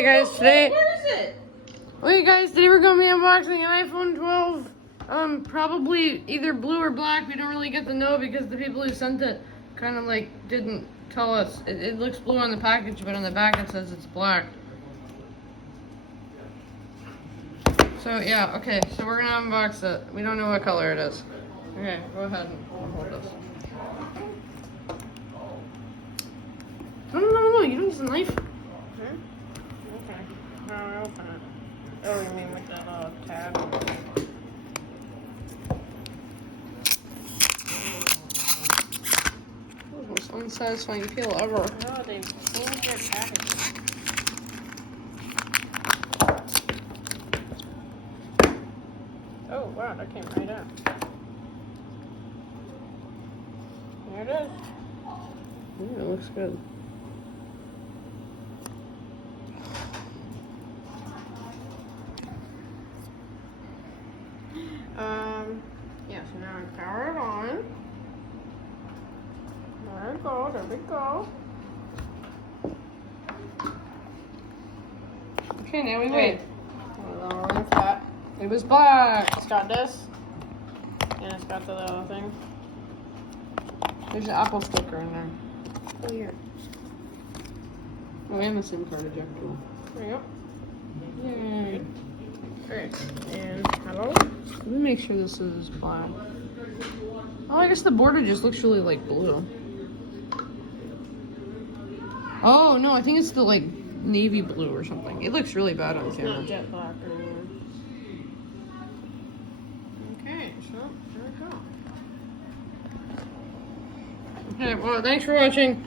Okay, guys, today. Where is it? Okay, guys, today we're gonna be unboxing an iPhone 12. Probably either blue or black. We don't really get to know because the people who sent it kind of like didn't tell us. It looks blue on the package, but on the back it says it's black. So yeah, okay. So we're gonna unbox it. We don't know what color it is. Okay, go ahead and hold this. No, you don't use a knife. Okay. I'll open it. Oh, you mean with that little tab? Most unsatisfying feel ever. Oh, they changed their packaging. Oh, wow, that came right up. There it is. Yeah, it looks good. Yeah, so now I power it on. There we go. Okay, now we wait. Lower on the flat. It was black. It's got this, and it's got the little thing. There's an Apple sticker in there. Oh, yeah. Oh, and the SIM card ejectable. There you go. Yay. Alright, and hello. Let me make sure this is black. Oh, I guess the border just looks really like blue. Oh, no, I think it's the like navy blue or something. It looks really bad on It's camera. not jet black or anything. Okay, so there we go. Okay, well, thanks for watching.